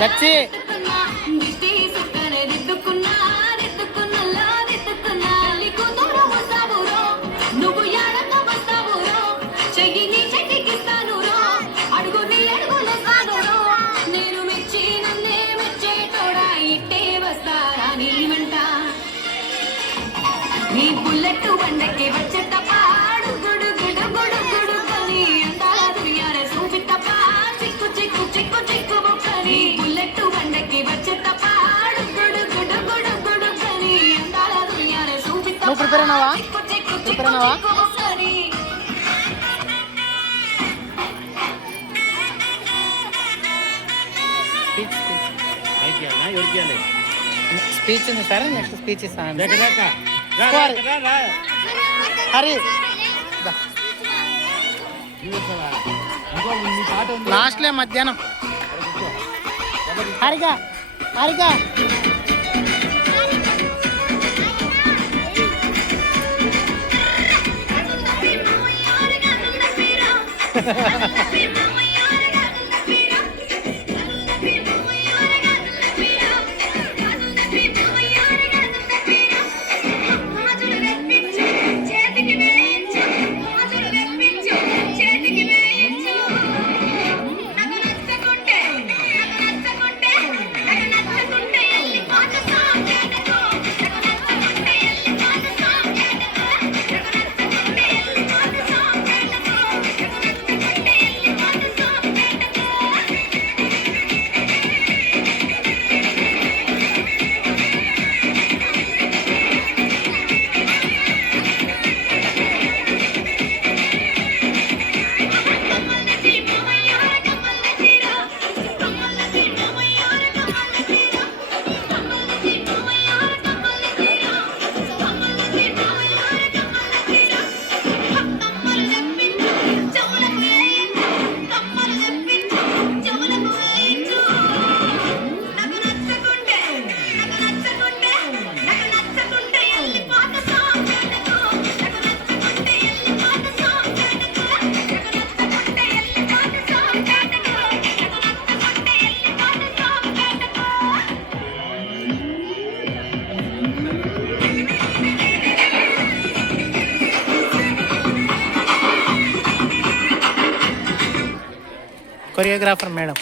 దచ్చి నీ బుల్లెట్ బండకి వచ్చే తపాడు గుడు గుడు గుడు గుడు కని అందాల దునియానే చూపి తపా చిక్కు చిక్కు చిక్కు చిక్కు బుక్కని బుల్లెట్ బండకి వచ్చే తపాడు గుడు గుడు గుడు గుడు కని అందాల దునియానే చూపి తపా ప్రిపేర్ అయినావా చిక్కు చిక్కు చిక్కు చిక్కు బుక్కని స్పీచ్ ఉంది సార్ నెక్స్ట్ స్పీచ్ ఇస్తాను హరి లాస్ట్లే మధ్యాహ్నం హరిగా హరిగా కొరియోగ్రాఫర్ మేడం